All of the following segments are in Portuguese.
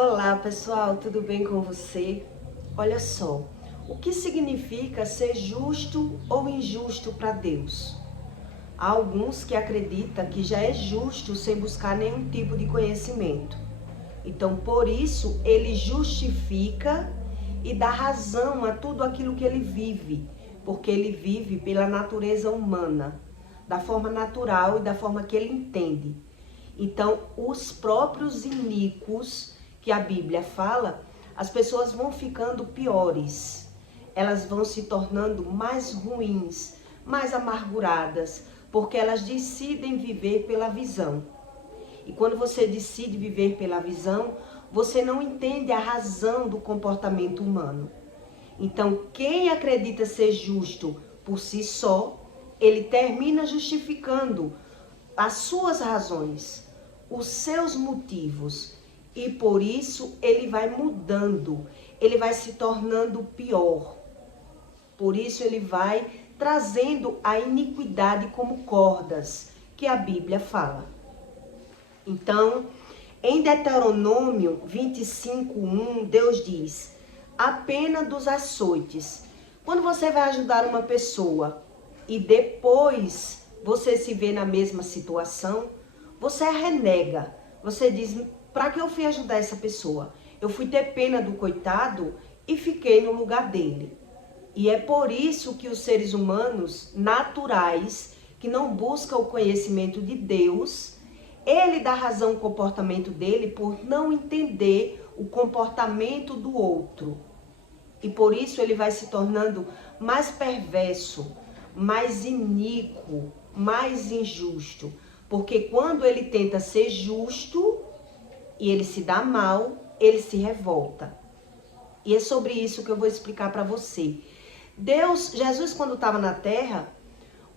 Olá pessoal, tudo bem com você? Olha só, o que significa ser justo ou injusto para Deus? Há alguns que acreditam que já é justo sem buscar nenhum tipo de conhecimento. Então, por isso, ele justifica e dá razão a tudo aquilo que ele vive, porque ele vive pela natureza humana, da forma natural e da forma que ele entende. Então, os próprios iníquos que a Bíblia fala, as pessoas vão ficando piores. Elas vão se tornando mais ruins, mais amarguradas, porque elas decidem viver pela visão. E quando você decide viver pela visão, você não entende a razão do comportamento humano. Então, quem acredita ser justo por si só, ele termina justificando as suas razões, os seus motivos, e por isso ele vai mudando, ele vai se tornando pior. Por isso ele vai trazendo a iniquidade como cordas, que a Bíblia fala. Então, em Deuteronômio 25:1, Deus diz: a pena dos açoites. Quando você vai ajudar uma pessoa e depois você se vê na mesma situação, você renega. Você diz: para que eu fui ajudar essa pessoa? Eu fui ter pena do coitado e fiquei no lugar dele. E é por isso que os seres humanos naturais, que não buscam o conhecimento de Deus, ele dá razão ao comportamento dele por não entender o comportamento do outro. E por isso ele vai se tornando mais perverso, mais iníquo, mais injusto. Porque quando ele tenta ser justo e ele se dá mal, ele se revolta. E é sobre isso que eu vou explicar para você. Jesus, quando estava na terra,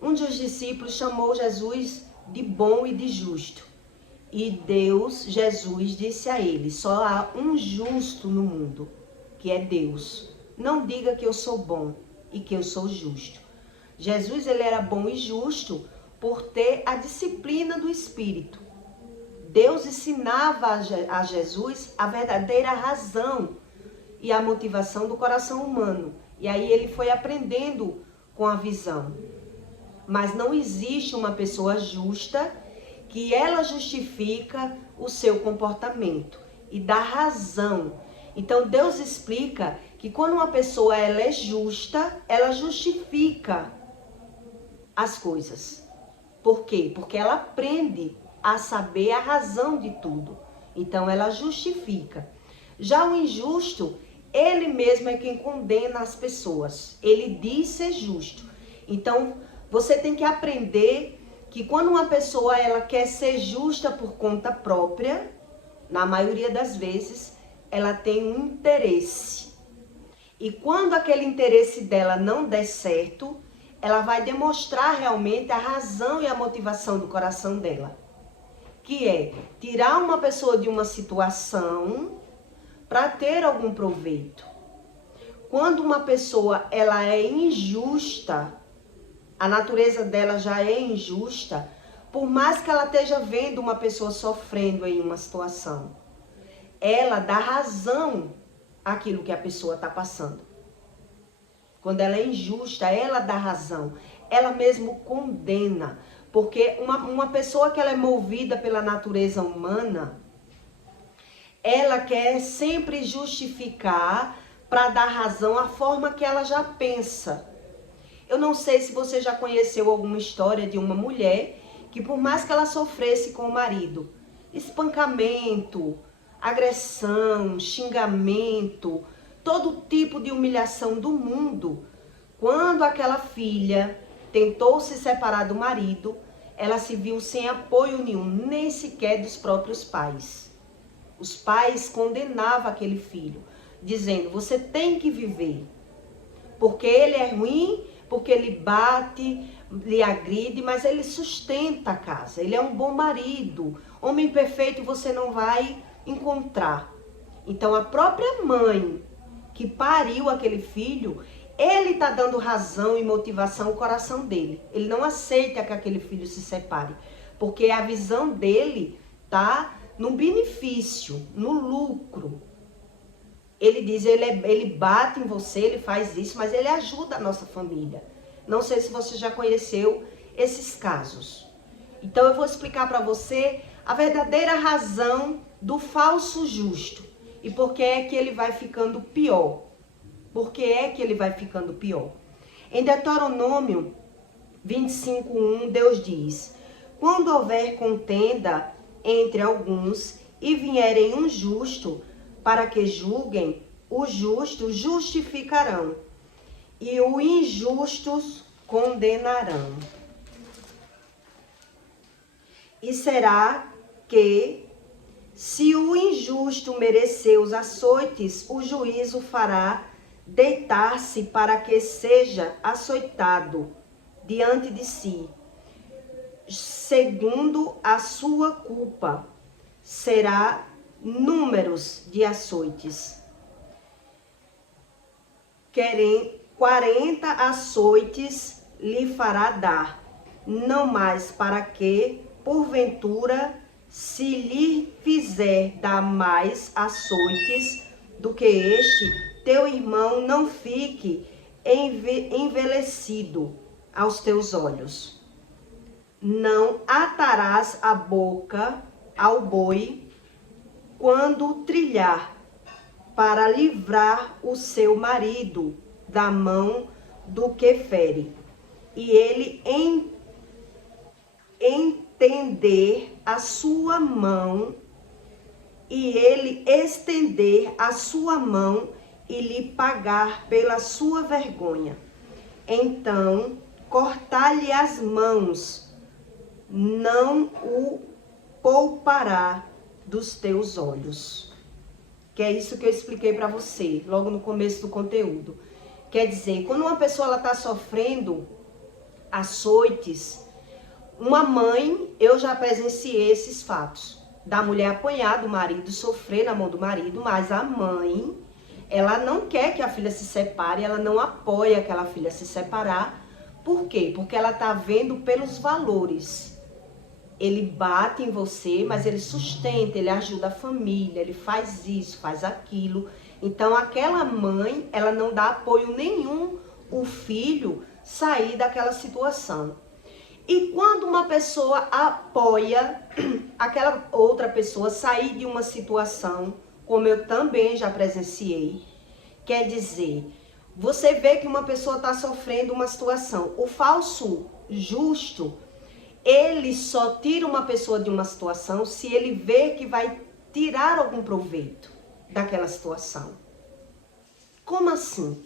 um dos discípulos chamou Jesus de bom e de justo. E Jesus disse a ele: só há um justo no mundo, que é Deus. Não diga que eu sou bom e que eu sou justo. Jesus, ele era bom e justo por ter a disciplina do Espírito. Deus ensinava a Jesus a verdadeira razão e a motivação do coração humano. E aí ele foi aprendendo com a visão. Mas não existe uma pessoa justa que ela justifica o seu comportamento e dá razão. Então Deus explica que quando uma pessoa ela é justa, ela justifica as coisas. Por quê? Porque ela aprende a saber a razão de tudo. Então ela justifica. Já o injusto, ele mesmo é quem condena as pessoas. Ele diz ser justo. Então você tem que aprender que quando uma pessoa ela quer ser justa por conta própria, na maioria das vezes, ela tem um interesse. E quando aquele interesse dela não der certo, ela vai demonstrar realmente a razão e a motivação do coração dela. Que é tirar uma pessoa de uma situação para ter algum proveito. Quando uma pessoa ela é injusta, a natureza dela já é injusta, por mais que ela esteja vendo uma pessoa sofrendo em uma situação, ela dá razão àquilo que a pessoa está passando. Quando ela é injusta, ela dá razão, ela mesmo condena. Porque uma pessoa que ela é movida pela natureza humana, ela quer sempre justificar para dar razão à forma que ela já pensa. Eu não sei se você já conheceu alguma história de uma mulher que por mais que ela sofresse com o marido, espancamento, agressão, xingamento, todo tipo de humilhação do mundo, quando aquela filha tentou se separar do marido, ela se viu sem apoio nenhum, nem sequer dos próprios pais. Os pais condenavam aquele filho, dizendo: você tem que viver, porque ele é ruim, porque ele bate, lhe agride, mas ele sustenta a casa, ele é um bom marido. Homem perfeito você não vai encontrar. Então a própria mãe que pariu aquele filho, ele está dando razão e motivação ao coração dele. Ele não aceita que aquele filho se separe, porque a visão dele está no benefício, no lucro. Ele diz, ele bate em você, ele faz isso, mas ele ajuda a nossa família. Não sei se você já conheceu esses casos. Então eu vou explicar para você a verdadeira razão do falso justo. E por que é que ele vai ficando pior. Por que é que ele vai ficando pior? Em Deuteronômio 25:1, Deus diz: quando houver contenda entre alguns e vierem um justo para que julguem, os justos justificarão e os injustos condenarão. E será que, se o injusto merecer os açoites, o juízo fará deitar-se para que seja açoitado diante de si, segundo a sua culpa, será números de açoites. Querem 40 açoites lhe fará dar, não mais para que, porventura, se lhe fizer dar mais açoites do que este, teu irmão não fique envelhecido aos teus olhos. Não atarás a boca ao boi quando trilhar, para livrar o seu marido da mão do que fere, e ele entender a sua mão, e ele estender a sua mão e lhe pagar pela sua vergonha. Então, cortar-lhe as mãos, não o poupará dos teus olhos. Que é isso que eu expliquei para você, logo no começo do conteúdo. Quer dizer, quando uma pessoa está sofrendo açoites, uma mãe, eu já presenciei esses fatos, da mulher apanhar do marido, sofrer na mão do marido, mas a mãe, ela não quer que a filha se separe, ela não apoia aquela filha se separar. Por quê? Porque ela está vendo pelos valores. Ele bate em você, mas ele sustenta, ele ajuda a família, ele faz isso, faz aquilo. Então, aquela mãe, ela não dá apoio nenhum o filho sair daquela situação. E quando uma pessoa apoia aquela outra pessoa sair de uma situação, como eu também já presenciei, quer dizer, você vê que uma pessoa está sofrendo uma situação. O falso justo, ele só tira uma pessoa de uma situação se ele vê que vai tirar algum proveito daquela situação. Como assim?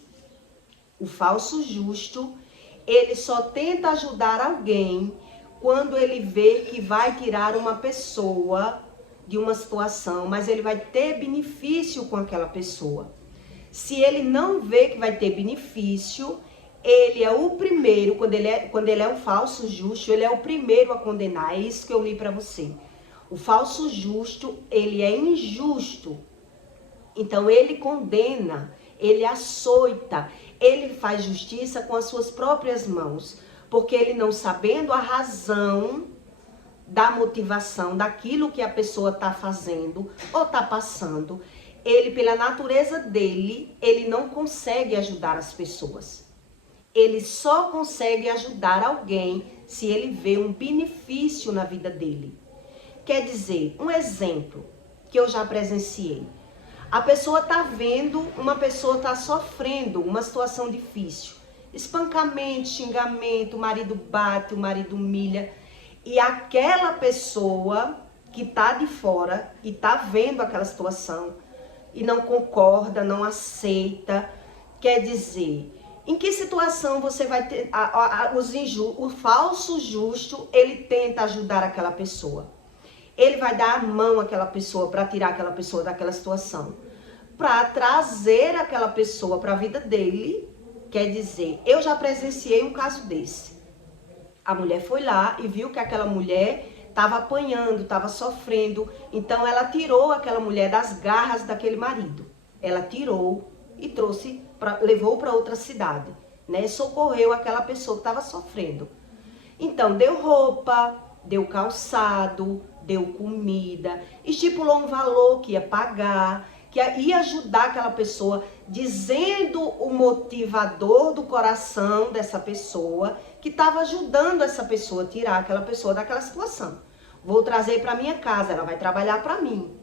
O falso justo, ele só tenta ajudar alguém quando ele vê que vai tirar uma pessoa de uma situação, mas ele vai ter benefício com aquela pessoa. Se ele não vê que vai ter benefício, ele é o primeiro, quando ele é um falso justo, ele é o primeiro a condenar. É isso que eu li para você. O falso justo, ele é injusto. Então ele condena, ele açoita, ele faz justiça com as suas próprias mãos. Porque ele não sabendo a razão da motivação, daquilo que a pessoa está fazendo ou está passando, ele, pela natureza dele, ele não consegue ajudar as pessoas. Ele só consegue ajudar alguém se ele vê um benefício na vida dele. Quer dizer, um exemplo que eu já presenciei. A pessoa está vendo, uma pessoa está sofrendo uma situação difícil. Espancamento, xingamento, o marido bate, o marido humilha. E aquela pessoa que está de fora e está vendo aquela situação e não concorda, não aceita, quer dizer, em que situação você vai ter, o falso justo, ele tenta ajudar aquela pessoa. Ele vai dar a mão àquela pessoa para tirar aquela pessoa daquela situação. Para trazer aquela pessoa para a vida dele, quer dizer, eu já presenciei um caso desse. A mulher foi lá e viu que aquela mulher estava apanhando, estava sofrendo. Então ela tirou aquela mulher das garras daquele marido. Ela tirou e levou para outra cidade, né? Socorreu aquela pessoa que estava sofrendo. Então deu roupa, deu calçado, deu comida, estipulou um valor que ia pagar, que ia ajudar aquela pessoa, dizendo o motivador do coração dessa pessoa, que estava ajudando essa pessoa a tirar aquela pessoa daquela situação. Vou trazer para minha casa, ela vai trabalhar para mim.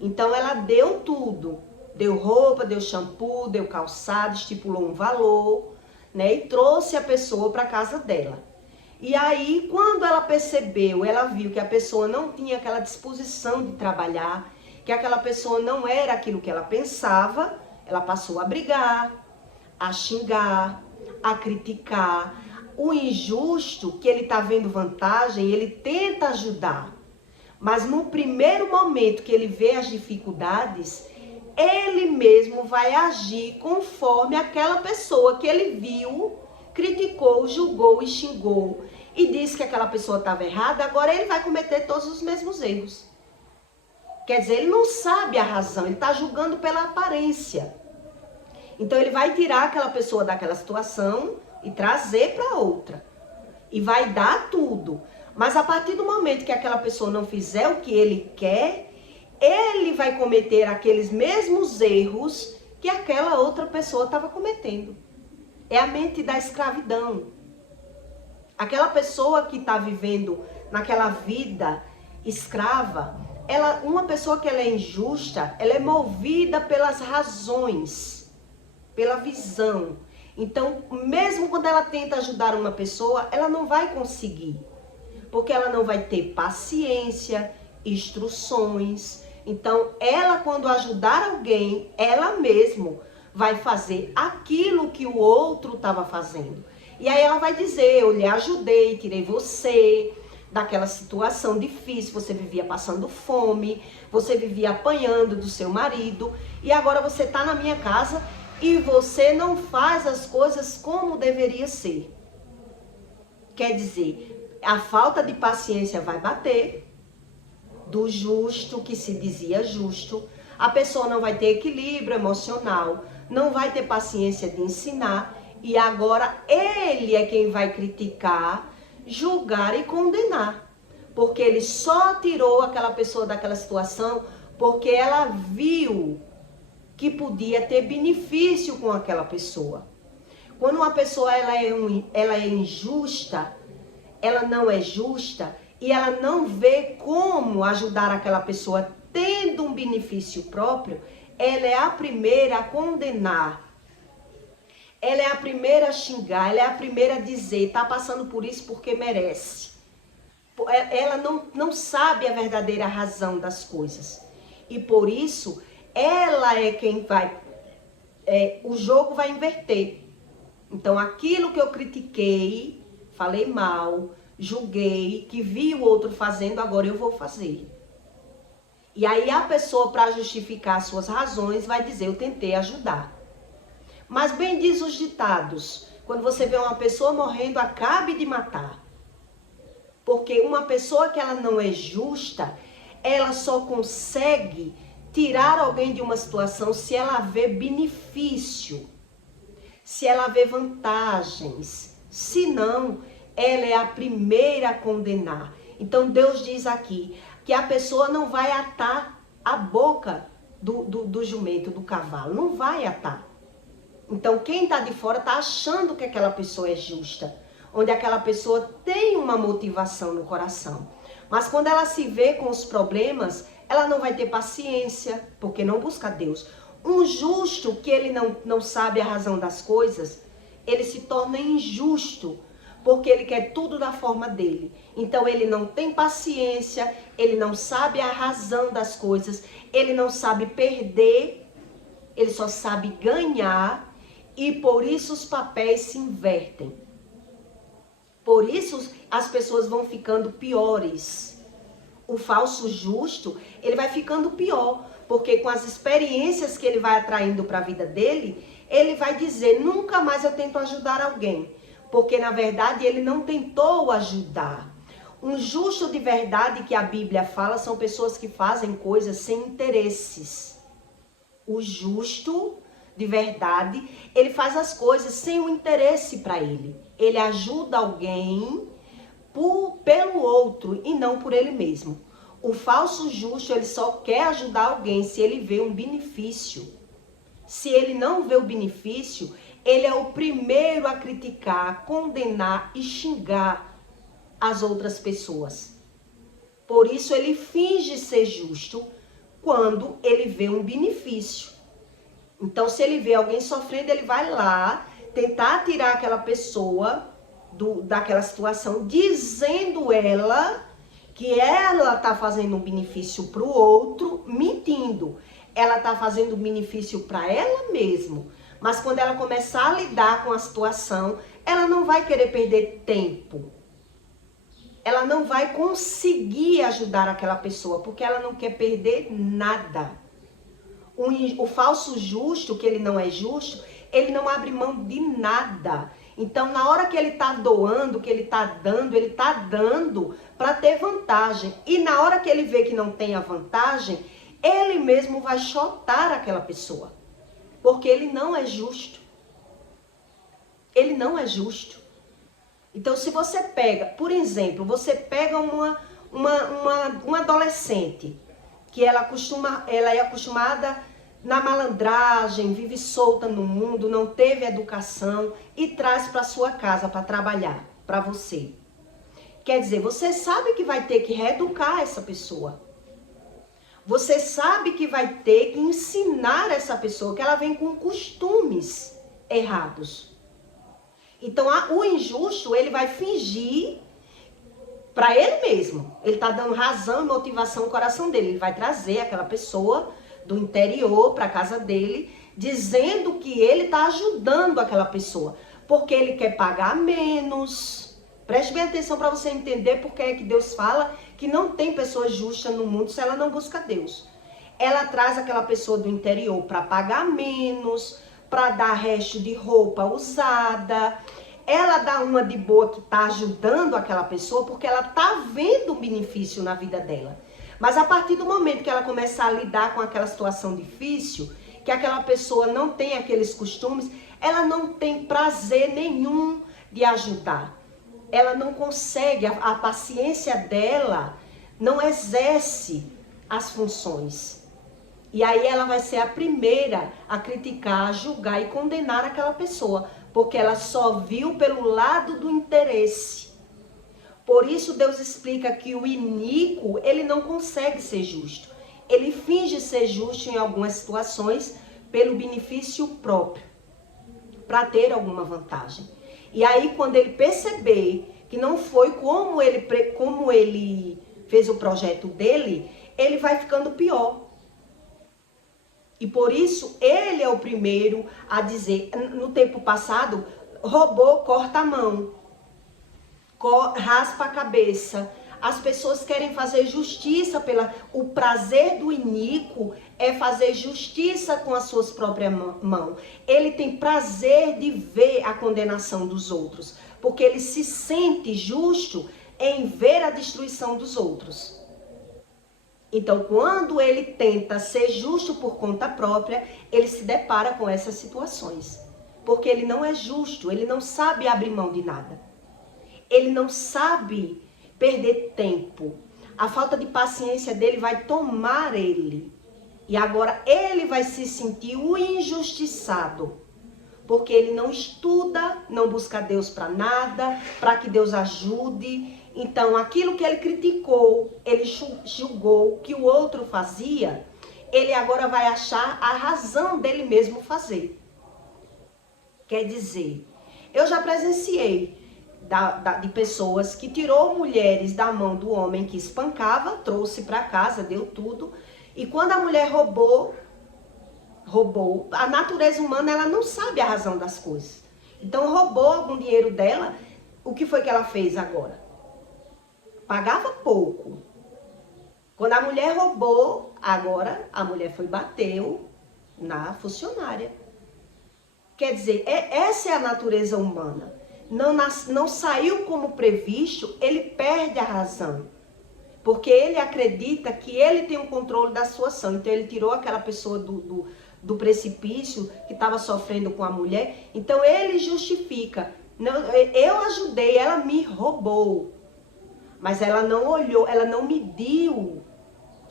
Então ela deu tudo, deu roupa, deu shampoo, deu calçado, estipulou um valor, né? E trouxe a pessoa para casa dela. E aí, quando ela percebeu, ela viu que a pessoa não tinha aquela disposição de trabalhar, que aquela pessoa não era aquilo que ela pensava, ela passou a brigar, a xingar, a criticar. O injusto, que ele está vendo vantagem, ele tenta ajudar. Mas no primeiro momento que ele vê as dificuldades, ele mesmo vai agir conforme aquela pessoa que ele viu, criticou, julgou e xingou e disse que aquela pessoa estava errada, agora ele vai cometer todos os mesmos erros. Quer dizer, ele não sabe a razão, ele está julgando pela aparência. Então ele vai tirar aquela pessoa daquela situação e trazer para outra. E vai dar tudo. Mas a partir do momento que aquela pessoa não fizer o que ele quer, ele vai cometer aqueles mesmos erros que aquela outra pessoa estava cometendo. É a mente da escravidão. Aquela pessoa que está vivendo naquela vida escrava, uma pessoa que ela é injusta, ela é movida pelas razões, pela visão. Então, mesmo quando ela tenta ajudar uma pessoa, ela não vai conseguir. Porque ela não vai ter paciência, instruções. Então, ela quando ajudar alguém, ela mesmo vai fazer aquilo que o outro estava fazendo. E aí ela vai dizer, eu lhe ajudei, tirei você daquela situação difícil, você vivia passando fome, você vivia apanhando do seu marido, e agora você está na minha casa e você não faz as coisas como deveria ser. Quer dizer, a falta de paciência vai bater, do justo, que se dizia justo, a pessoa não vai ter equilíbrio emocional, não vai ter paciência de ensinar, e agora ele é quem vai criticar, julgar e condenar. Porque ele só tirou aquela pessoa daquela situação porque ela viu que podia ter benefício com aquela pessoa. Quando uma pessoa ela é injusta, ela não é justa e ela não vê como ajudar aquela pessoa tendo um benefício próprio, ela é a primeira a condenar. Ela é a primeira a xingar, ela é a primeira a dizer, tá passando por isso porque merece. Ela não sabe a verdadeira razão das coisas. E por isso, ela é quem vai, o jogo vai inverter. Então, aquilo que eu critiquei, falei mal, julguei, que vi o outro fazendo, agora eu vou fazer. E aí a pessoa, para justificar suas razões, vai dizer, eu tentei ajudar. Mas bem diz os ditados, quando você vê uma pessoa morrendo, acabe de matar. Porque uma pessoa que ela não é justa, ela só consegue tirar alguém de uma situação se ela vê benefício, se ela vê vantagens. Se não, ela é a primeira a condenar. Então Deus diz aqui que a pessoa não vai atar a boca do jumento, do cavalo, não vai atar. Então, quem está de fora está achando que aquela pessoa é justa, onde aquela pessoa tem uma motivação no coração. Mas quando ela se vê com os problemas, ela não vai ter paciência, porque não busca Deus. Um justo que ele não sabe a razão das coisas, ele se torna injusto, porque ele quer tudo da forma dele. Então, ele não tem paciência, ele não sabe a razão das coisas, ele não sabe perder, ele só sabe ganhar. E por isso os papéis se invertem. Por isso as pessoas vão ficando piores. O falso justo, ele vai ficando pior. Porque com as experiências que ele vai atraindo para a vida dele, ele vai dizer, nunca mais eu tento ajudar alguém. Porque na verdade ele não tentou ajudar. Um justo de verdade que a Bíblia fala são pessoas que fazem coisas sem interesses. O justo de verdade, ele faz as coisas sem um interesse para ele. Ele ajuda alguém pelo outro e não por ele mesmo. O falso justo, ele só quer ajudar alguém se ele vê um benefício. Se ele não vê o benefício, ele é o primeiro a criticar, condenar e xingar as outras pessoas. Por isso ele finge ser justo quando ele vê um benefício. Então, se ele vê alguém sofrendo, ele vai lá tentar tirar aquela pessoa daquela situação, dizendo ela que ela está fazendo um benefício para o outro, mentindo. Ela está fazendo um benefício para ela mesma. Mas quando ela começar a lidar com a situação, ela não vai querer perder tempo. Ela não vai conseguir ajudar aquela pessoa, porque ela não quer perder nada. O falso justo, que ele não é justo, ele não abre mão de nada. Então, na hora que ele está doando, que ele está dando para ter vantagem. E na hora que ele vê que não tem a vantagem, ele mesmo vai chotar aquela pessoa. Porque ele não é justo. Ele não é justo. Então, se você pega, por exemplo, você pega uma adolescente, que ela é acostumada na malandragem, vive solta no mundo, não teve educação e traz para sua casa para trabalhar, para você. Quer dizer, você sabe que vai ter que reeducar essa pessoa. Você sabe que vai ter que ensinar essa pessoa que ela vem com costumes errados. Então, o injusto, ele vai fingir para ele mesmo. Ele está dando razão e motivação ao coração dele. Ele vai trazer aquela pessoa do interior para a casa dele, dizendo que ele está ajudando aquela pessoa. Porque ele quer pagar menos. Preste bem atenção para você entender porque é que Deus fala que não tem pessoa justa no mundo se ela não busca Deus. Ela traz aquela pessoa do interior para pagar menos, para dar resto de roupa usada. Ela dá uma de boa que está ajudando aquela pessoa porque ela está vendo um benefício na vida dela. Mas a partir do momento que ela começar a lidar com aquela situação difícil, que aquela pessoa não tem aqueles costumes, ela não tem prazer nenhum de ajudar. Ela não consegue, a paciência dela não exerce as funções. E aí ela vai ser a primeira a criticar, a julgar e condenar aquela pessoa, porque ela só viu pelo lado do interesse. Por isso Deus explica que o iníquo, ele não consegue ser justo. Ele finge ser justo em algumas situações pelo benefício próprio, para ter alguma vantagem. E aí quando ele perceber que não foi como ele fez o projeto dele, ele vai ficando pior. E por isso, ele é o primeiro a dizer, no tempo passado, roubou, corta a mão, raspa a cabeça. As pessoas querem fazer justiça o prazer do iníquo é fazer justiça com as suas próprias mãos. Ele tem prazer de ver a condenação dos outros, porque ele se sente justo em ver a destruição dos outros. Então, quando ele tenta ser justo por conta própria, ele se depara com essas situações. Porque ele não é justo, ele não sabe abrir mão de nada. Ele não sabe perder tempo. A falta de paciência dele vai tomar ele. E agora ele vai se sentir o injustiçado. Porque ele não estuda, não busca Deus para nada, para que Deus ajude. Então, aquilo que ele criticou, ele julgou que o outro fazia, ele agora vai achar a razão dele mesmo fazer. Quer dizer, eu já presenciei de pessoas que tirou mulheres da mão do homem que espancava, trouxe para casa, deu tudo. E quando a mulher roubou, a natureza humana, ela não sabe a razão das coisas. Então, roubou algum dinheiro dela, o que foi que ela fez agora? Pagava pouco. Quando a mulher roubou, agora a mulher bateu na funcionária. Quer dizer, essa é a natureza humana. Não saiu como previsto, ele perde a razão. Porque ele acredita que ele tem o controle da sua ação. Então ele tirou aquela pessoa do precipício que estava sofrendo com a mulher. Então ele justifica. Não, eu ajudei, ela me roubou. Mas ela não olhou, ela não mediu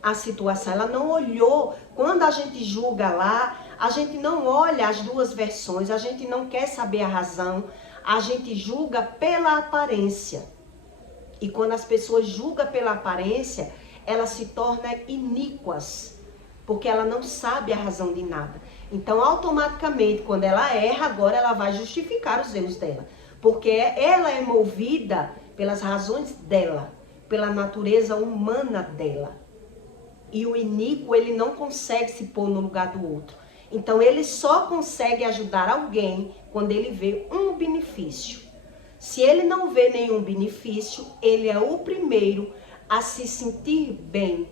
a situação, ela não olhou. Quando a gente julga lá, a gente não olha as duas versões, a gente não quer saber a razão, a gente julga pela aparência. E quando as pessoas julgam pela aparência, elas se tornam iníquas, porque ela não sabe a razão de nada. Então, automaticamente, quando ela erra, agora ela vai justificar os erros dela, porque ela é movida pelas razões dela, pela natureza humana dela. E o iníquo, ele não consegue se pôr no lugar do outro. Então, ele só consegue ajudar alguém quando ele vê um benefício. Se ele não vê nenhum benefício, ele é o primeiro a se sentir bem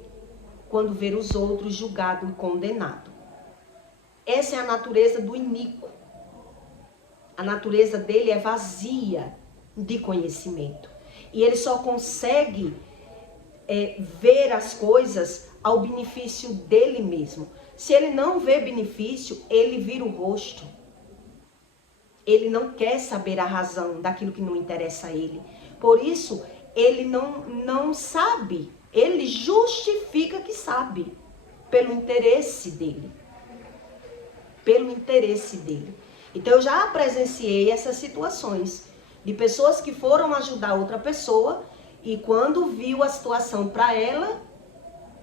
quando ver os outros julgados e condenados. Essa é a natureza do iníquo. A natureza dele é vazia de conhecimento. E ele só consegue ver as coisas ao benefício dele mesmo. Se ele não vê benefício, ele vira o rosto. Ele não quer saber a razão daquilo que não interessa a ele. Por isso, ele não sabe. Ele justifica que sabe. Pelo interesse dele. Pelo interesse dele. Então, eu já presenciei essas situações. De pessoas que foram ajudar outra pessoa. E quando viu a situação para ela,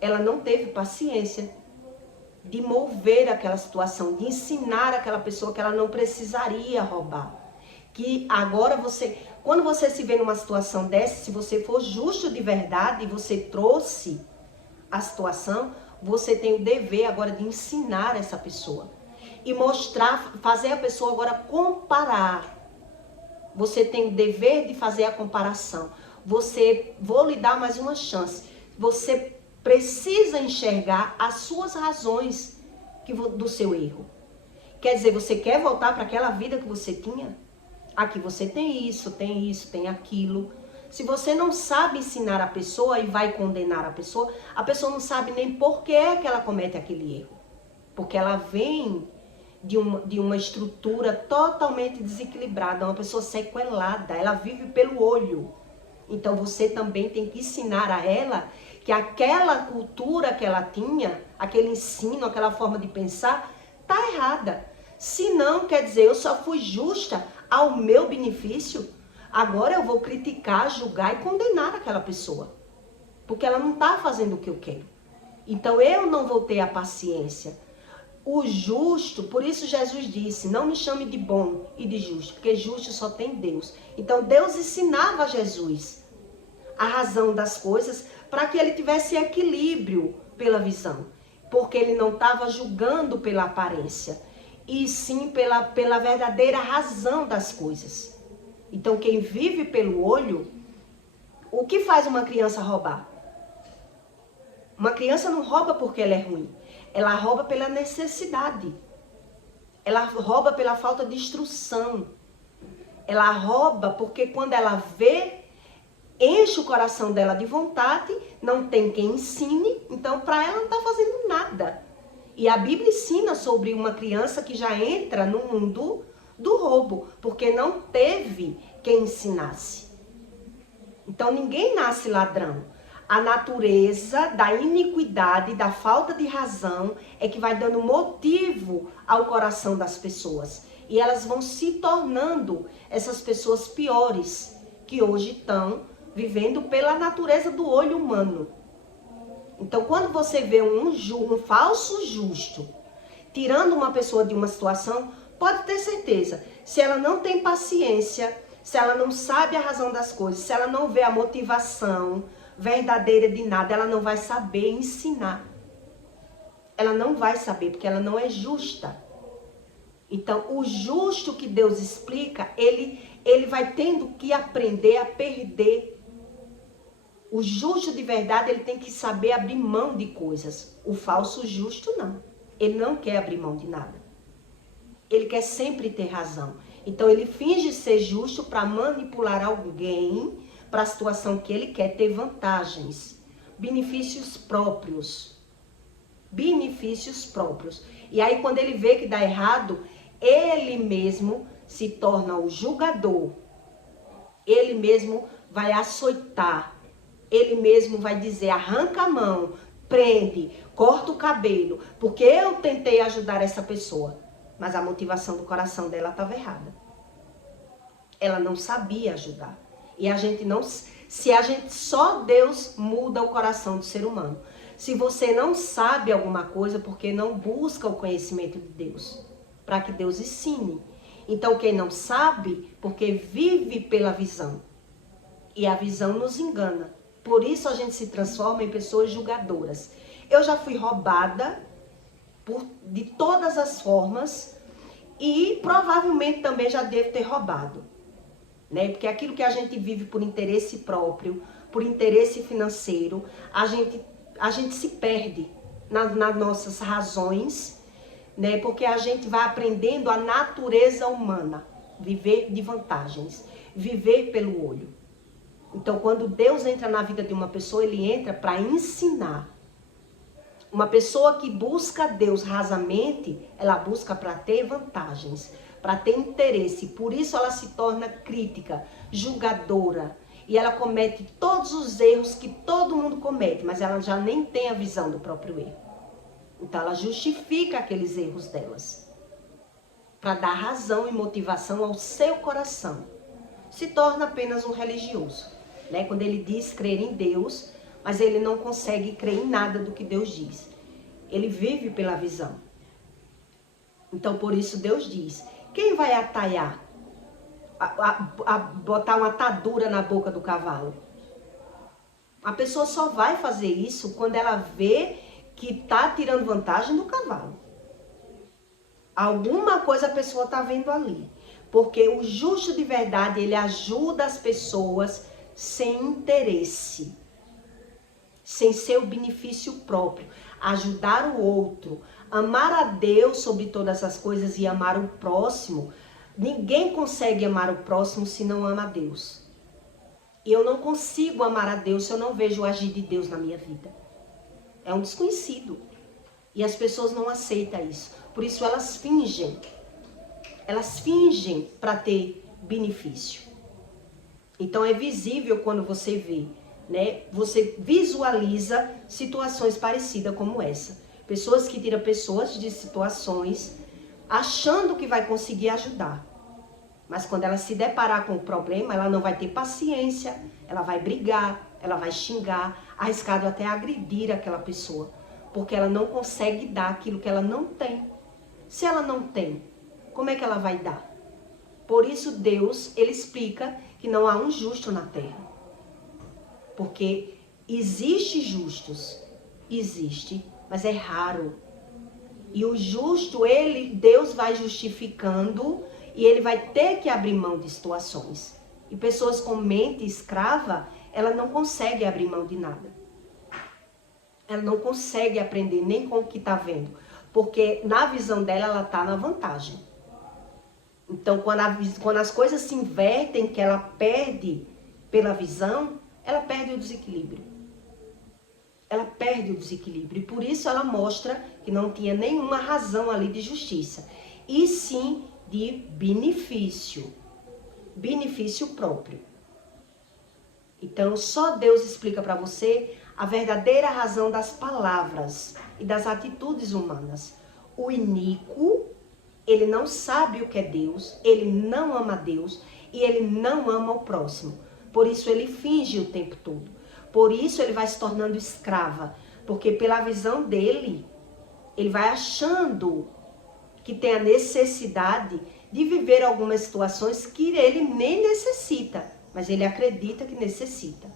ela não teve paciência de mover aquela situação, de ensinar aquela pessoa que ela não precisaria roubar. Que agora quando você se vê numa situação dessa, se você for justo de verdade e você trouxe a situação, você tem o dever agora de ensinar essa pessoa. E mostrar, fazer a pessoa agora comparar. Você tem o dever de fazer a comparação. Vou lhe dar mais uma chance. Você precisa enxergar as suas razões do seu erro. Quer dizer, você quer voltar para aquela vida que você tinha? Aqui você tem isso, tem aquilo. Se você não sabe ensinar a pessoa e vai condenar a pessoa não sabe nem por que é que ela comete aquele erro. Porque ela vem de uma estrutura totalmente desequilibrada, uma pessoa sequelada, ela vive pelo olho. Então você também tem que ensinar a ela que aquela cultura que ela tinha, aquele ensino, aquela forma de pensar, tá errada. Se não, quer dizer, eu só fui justa ao meu benefício, agora eu vou criticar, julgar e condenar aquela pessoa. Porque ela não tá fazendo o que eu quero. Então eu não vou ter a paciência. O justo, por isso Jesus disse, não me chame de bom e de justo, porque justo só tem Deus. Então Deus ensinava a Jesus a razão das coisas para que ele tivesse equilíbrio pela visão. Porque ele não estava julgando pela aparência, e sim pela verdadeira razão das coisas. Então quem vive pelo olho, o que faz uma criança roubar? Uma criança não rouba porque ela é ruim. Ela rouba pela necessidade. Ela rouba pela falta de instrução. Ela rouba porque quando ela vê, enche o coração dela de vontade, não tem quem ensine, então para ela não está fazendo nada. E a Bíblia ensina sobre uma criança que já entra no mundo do roubo, porque não teve quem ensinasse. Então ninguém nasce ladrão. A natureza da iniquidade, da falta de razão, é que vai dando motivo ao coração das pessoas. E elas vão se tornando essas pessoas piores, que hoje estão vivendo pela natureza do olho humano. Então, quando você vê um falso justo tirando uma pessoa de uma situação, pode ter certeza, se ela não tem paciência, se ela não sabe a razão das coisas, se ela não vê a motivação verdadeira de nada, ela não vai saber ensinar. Ela não vai saber, porque ela não é justa. Então, o justo que Deus explica, ele vai tendo que aprender a perder. O justo de verdade, ele tem que saber abrir mão de coisas. O falso justo, não. Ele não quer abrir mão de nada. Ele quer sempre ter razão. Então, ele finge ser justo para manipular alguém para a situação que ele quer ter vantagens, benefícios próprios. Benefícios próprios. E aí, quando ele vê que dá errado, ele mesmo se torna o julgador. Ele mesmo vai açoitar. Ele mesmo vai dizer, arranca a mão, prende, corta o cabelo, porque eu tentei ajudar essa pessoa. Mas a motivação do coração dela estava errada. Ela não sabia ajudar. E a gente não... Só Deus muda o coração do ser humano. Se você não sabe alguma coisa, porque não busca o conhecimento de Deus, para que Deus ensine. Então quem não sabe, porque vive pela visão. E a visão nos engana. Por isso a gente se transforma em pessoas julgadoras. Eu já fui roubada de todas as formas e provavelmente também já devo ter roubado. Né? Porque aquilo que a gente vive por interesse próprio, por interesse financeiro, a gente se perde nas nossas razões, né? Porque a gente vai aprendendo a natureza humana, viver de vantagens, viver pelo olho. Então, quando Deus entra na vida de uma pessoa, ele entra para ensinar. Uma pessoa que busca Deus rasamente, ela busca para ter vantagens, para ter interesse. Por isso ela se torna crítica, julgadora. E ela comete todos os erros que todo mundo comete, mas ela já nem tem a visão do próprio erro. Então ela justifica aqueles erros delas, para dar razão e motivação ao seu coração. Se torna apenas um religioso, né? Quando ele diz crer em Deus, mas ele não consegue crer em nada do que Deus diz. Ele vive pela visão. Então por isso Deus diz, quem vai atalhar, botar uma atadura na boca do cavalo? A pessoa só vai fazer isso quando ela vê que está tirando vantagem do cavalo. Alguma coisa a pessoa está vendo ali. Porque o justo de verdade, ele ajuda as pessoas sem interesse, sem seu benefício próprio. Ajudar o outro, amar a Deus sobre todas as coisas e amar o próximo. Ninguém consegue amar o próximo se não ama a Deus. E eu não consigo amar a Deus se eu não vejo o agir de Deus na minha vida. É um desconhecido. E as pessoas não aceitam isso. Por isso elas fingem. Elas fingem para ter benefício. Então é visível quando você vê, né? Você visualiza situações parecidas como essa. Pessoas que tiram pessoas de situações achando que vai conseguir ajudar. Mas quando ela se deparar com o problema, ela não vai ter paciência, ela vai brigar, ela vai xingar, arriscado até agredir aquela pessoa, porque ela não consegue dar aquilo que ela não tem. Se ela não tem, como é que ela vai dar? Por isso Deus, ele explica que não há um justo na terra. Porque existe justos, existe, mas é raro. E o justo, Deus vai justificando e ele vai ter que abrir mão de situações. E pessoas com mente escrava, ela não consegue abrir mão de nada. Ela não consegue aprender nem com o que está vendo. Porque na visão dela, ela está na vantagem. Então, quando as coisas se invertem, que ela perde pela visão, ela perde o desequilíbrio. Ela perde o desequilíbrio. E por isso ela mostra que não tinha nenhuma razão ali de justiça. E sim de benefício. Benefício próprio. Então, só Deus explica para você a verdadeira razão das palavras e das atitudes humanas. O iníquo, ele não sabe o que é Deus, ele não ama Deus e ele não ama o próximo. Por isso ele finge o tempo todo. Por isso ele vai se tornando escrava. Porque pela visão dele, ele vai achando que tem a necessidade de viver algumas situações que ele nem necessita. Mas ele acredita que necessita.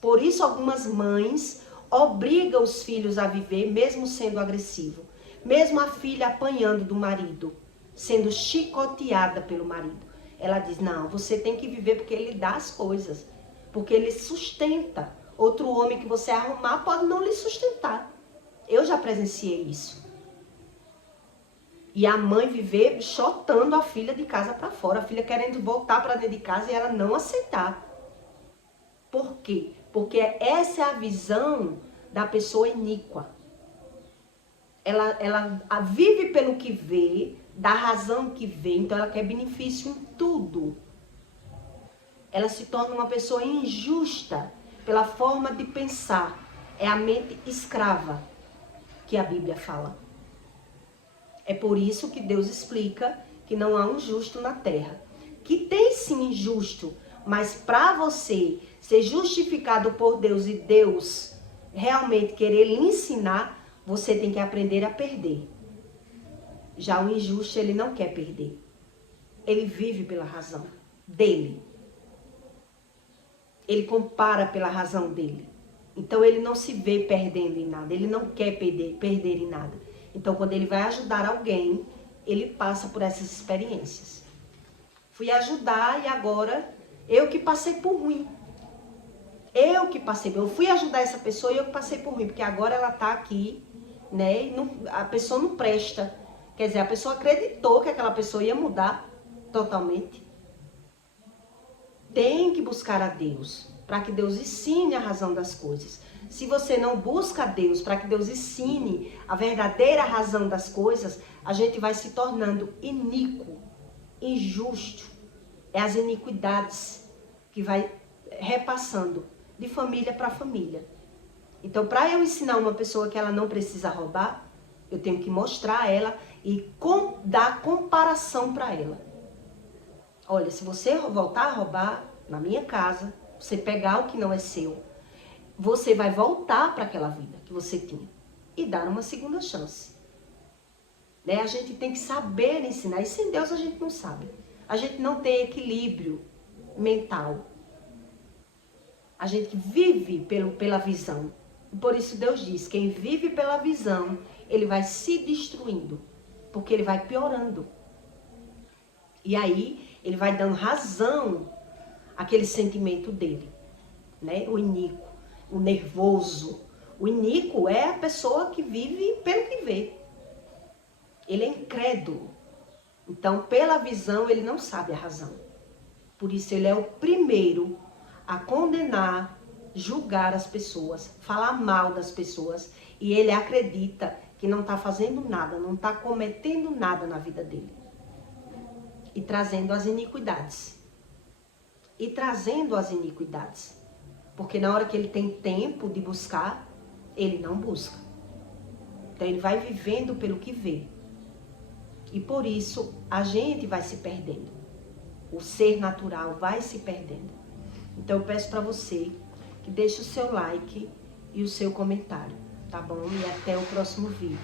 Por isso algumas mães obrigam os filhos a viver mesmo sendo agressivo. Mesmo a filha apanhando do marido, sendo chicoteada pelo marido. Ela diz, não, você tem que viver porque ele dá as coisas. Porque ele sustenta. Outro homem que você arrumar pode não lhe sustentar. Eu já presenciei isso. E a mãe viver chotando a filha de casa para fora. A filha querendo voltar para dentro de casa e ela não aceitar. Por quê? Porque essa é a visão da pessoa iníqua. Ela vive pelo que vê, da razão que vê, então ela quer benefício em tudo. Ela se torna uma pessoa injusta pela forma de pensar. É a mente escrava que a Bíblia fala. É por isso que Deus explica que não há um justo na terra. Que tem sim justo, mas para você ser justificado por Deus e Deus realmente querer lhe ensinar, você tem que aprender a perder. Já o injusto, ele não quer perder. Ele vive pela razão dele. Ele compara pela razão dele. Então ele não se vê perdendo em nada, ele não quer perder em nada. Então quando ele vai ajudar alguém, ele passa por essas experiências. Fui ajudar e agora eu que passei por ruim. Eu fui ajudar essa pessoa e eu que passei por ruim, porque agora ela tá aqui, né? E a pessoa não presta. Quer dizer, a pessoa acreditou que aquela pessoa ia mudar totalmente. Tem que buscar a Deus, para que Deus ensine a razão das coisas. Se você não busca a Deus, para que Deus ensine a verdadeira razão das coisas, a gente vai se tornando iníquo, injusto. É as iniquidades que vai repassando de família para família. Então, para eu ensinar uma pessoa que ela não precisa roubar, eu tenho que mostrar a ela e dar comparação para ela. Olha, se você voltar a roubar na minha casa, você pegar o que não é seu, você vai voltar para aquela vida que você tinha e dar uma segunda chance. Né? A gente tem que saber ensinar, e sem Deus a gente não sabe. A gente não tem equilíbrio mental. A gente vive pela visão. E por isso Deus diz, quem vive pela visão, ele vai se destruindo, porque ele vai piorando. E aí, ele vai dando razão àquele sentimento dele, né? O iníquo, o nervoso. O iníquo é a pessoa que vive pelo que vê. Ele é incrédulo. Então, pela visão, ele não sabe a razão. Por isso, ele é o primeiro a condenar, julgar as pessoas, falar mal das pessoas. E ele acredita que não está fazendo nada, não está cometendo nada na vida dele. E trazendo as iniquidades. Porque na hora que ele tem tempo de buscar, ele não busca. Então ele vai vivendo pelo que vê. E por isso a gente vai se perdendo. O ser natural vai se perdendo. Então eu peço para você que deixe o seu like e o seu comentário, tá bom? E até o próximo vídeo.